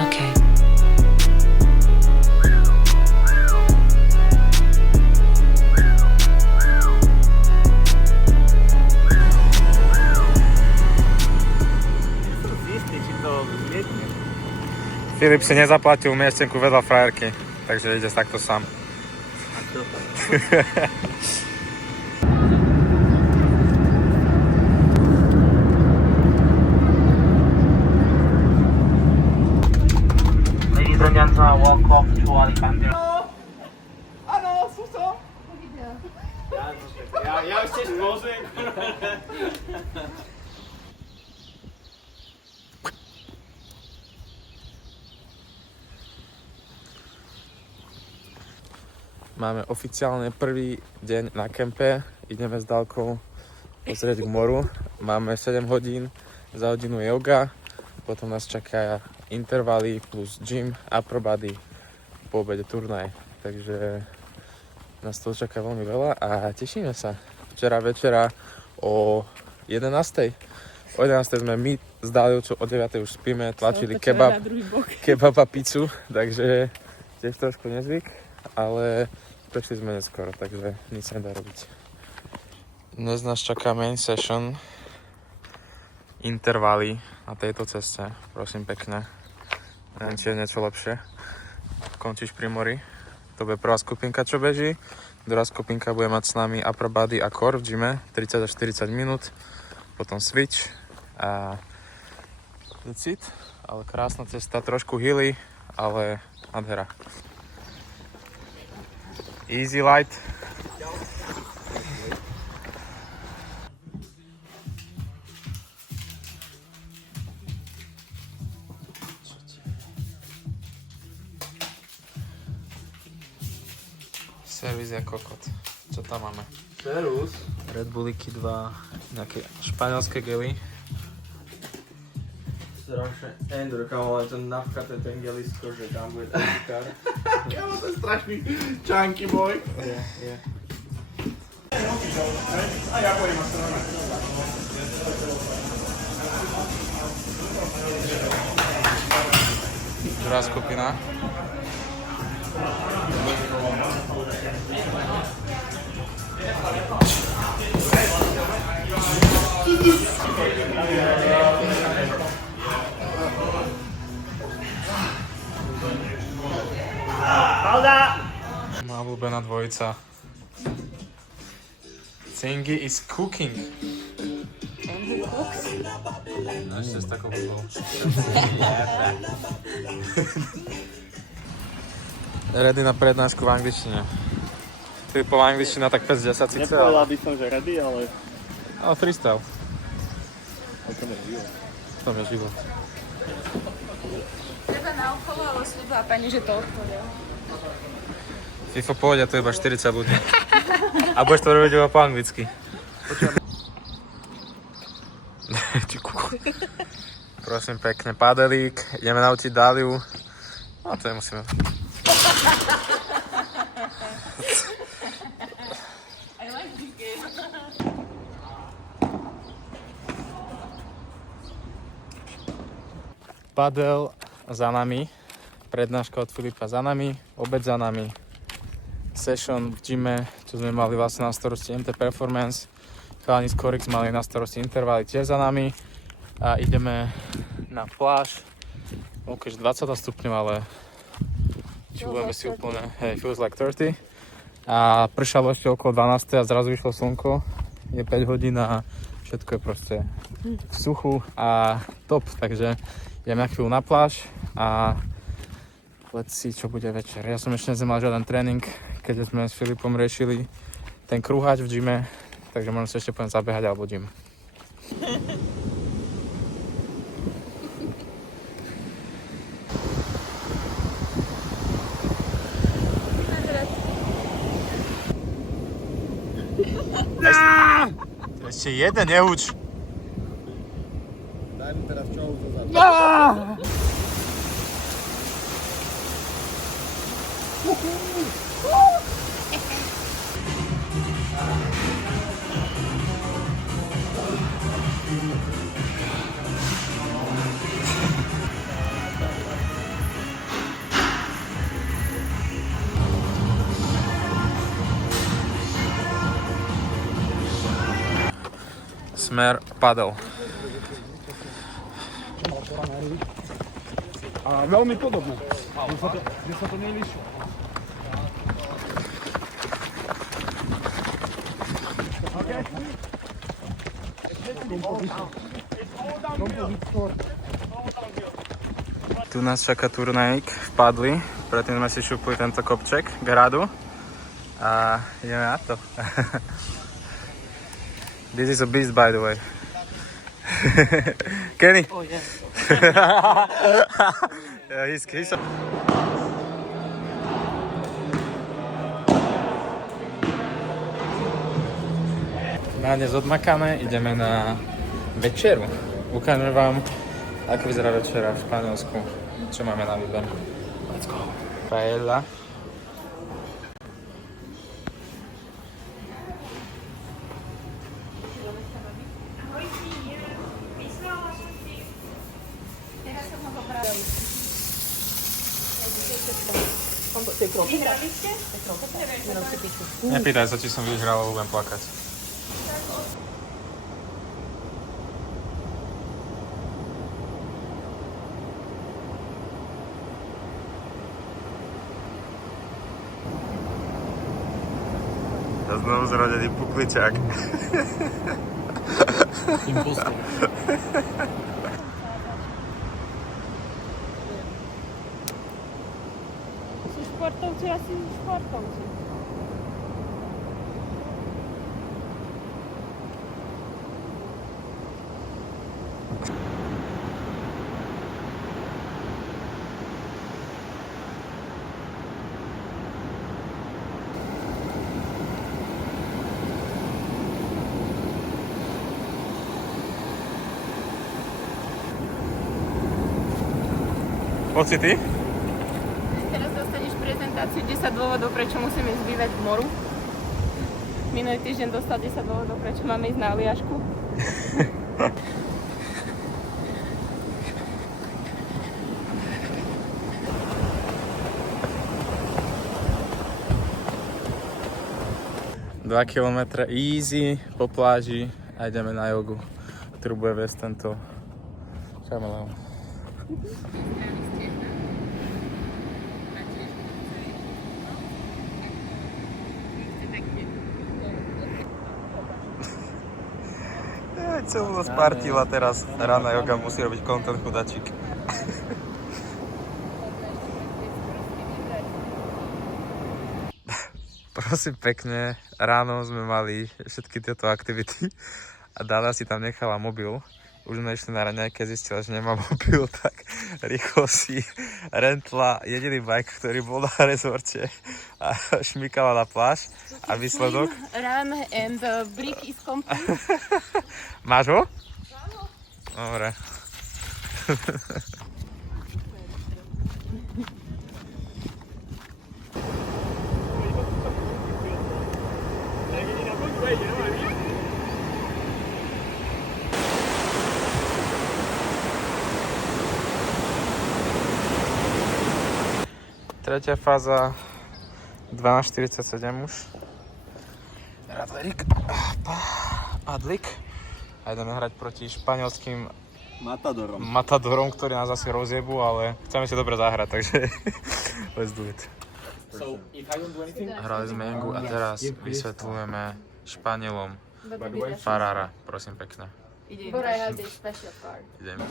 Okay. Filip si nezaplatil miestenku vedľa frajerky, takže ide takto sám. Ladies and gentlemen, welcome to Alicante. Áno, sú som. Ja už tiež môžem. Máme oficiálne prvý deň na kempe, ideme s Dálkou pozrieť k moru. Máme 7 hodín, za hodinu yoga, potom nás čaká intervaly plus gym, upper body, po obede turnaj. Takže nás toho čaká veľmi veľa a tešíme sa. Včera večera o 11. O 11. sme my s Dáliou, o 9. už spíme, tlačili kebab a pizzu, takže tiež trošku nezvyk, ale prešli sme neskoro, takže nič sa nedá robiť. Dnes nás čaká main session, intervaly na tejto ceste, prosím pekne. Neviem, či je niečo lepšie. Končíš pri mori. To bude prvá skupinka, čo beží. Druhá skupinka bude mať s nami upper body a core v gyme, 30 až 40 minút. Potom switch a that's it. Ale krásna cesta, trošku hilly, ale nádhera. Easy light. Servis je kokot. Čo tam máme? Serus. Red Bulliky 2, nejaké španielské gely. Strašne Endor, kamo, ale ten napchaté ten gelisko, že tam bude ten kar. Kamo, to je strašný chunky boy. Je. A ja pôjdem na stranu. Druhá skupina. Moja obľúbená dvojica. Zingy is cooking. And who cooks? No ešte s takou hudbou. Ready na prednášku v angličtine. Typová angličtina tak 5 z 10 síce, Nepovedal by som, že ready, ale... ale freestyle. O tom je život. To je život. Treba na okolo, ale slúbila pani, že to odpovedal. FIFA povedia, to je iba 40 ľudí. A budeš to robiť iba po anglicky. Prosím pekne, padelík, ideme naučiť Dáliu. No to nemusíme. Padel za nami, prednáška od Filipa za nami, obed za nami, session v gyme, čo sme mali vlastne na starosti MT Performance, chalani z Corix mali na starosti intervaly tiež za nami a ideme na pláž, ukáž 20 stupňov, ale čilujeme si úplne, hey, feels like 30 a pršalo ešte okolo 12 a zrazu vyšlo slnko, je 5 hodín a všetko je proste v suchu a top, takže ideme na chvíľu na pláž a let's see, čo bude večer. Ja som ešte nemal žiaden tréning, keď sme s Filipom riešili ten krúhač v gyme, takže možno sa ešte poviem zabehať alebo gym. Ešte jeden, neuč. Daj mi teraz čohu zo zadu. smer padel. A veľmi podobné. Že sa to nelíši. Tu nás čaká turnajík v padli, predtým sme si šupli tento kopček gradu a ideme na to. This is a beast, by the way. Kenny? Oh, yeah. Yeah, he's Na dnes odmakané, ideme na večeru. Ukážem vám, ako vyzerá večera v Španielsku. Čo máme na výber? Let's go. Paella. Nepýtaj sa, či som vyhral, lebo budem plakať. Znovu zrodený pukličák. Impostor. Sú športovci, asi športovci. Pocity? Teraz dostaneš prezentáciu 10 dôvodov, prečo musíme ísť bývať v moru. Minulý týždeň dostal 10 dôvodov, prečo máme ísť na Aliašku. Dva kilometre easy po pláži a ideme na jogu, ktorú bude viesť tento chameleon. Celú noc partila teraz, rána joga musí robiť content chudačík. Prosím pekne, ráno sme mali všetky tieto aktivity a Dana si tam nechala mobil. Už sme išli na raňajke, zistila, že nemá mobil, tak rýchlo si rentla jediný bike, ktorý bol na rezorte a šmykala na pláž. A výsledok? Run and the brick is complete. Máš ho? Dobre. Tretia fáza 12:47 už. Radlerik, Adlik. A ideme hrať proti španielským Matadorom, ktorí nás asi rozjebu, ale chceme si dobre zahrať, takže let's do it. Hrali sme Engu a teraz vysvetľujeme Španielom Farara, prosím pekne. But I have this special card. Ideme.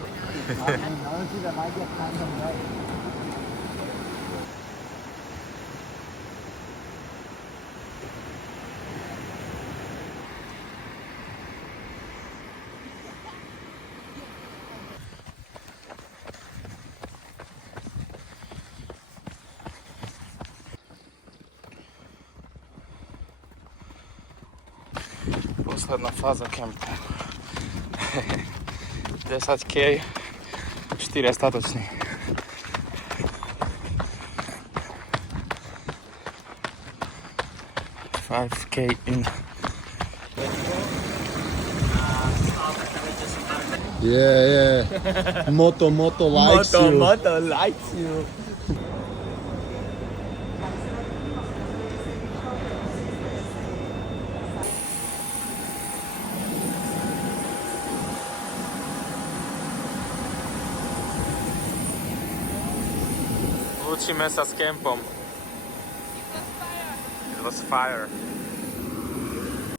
Posledná fáza kempu. 10K, 4 statoční. $5K in. Yeah. Moto likes you. Moto likes you. Lúčime sa s kempom. It was fire.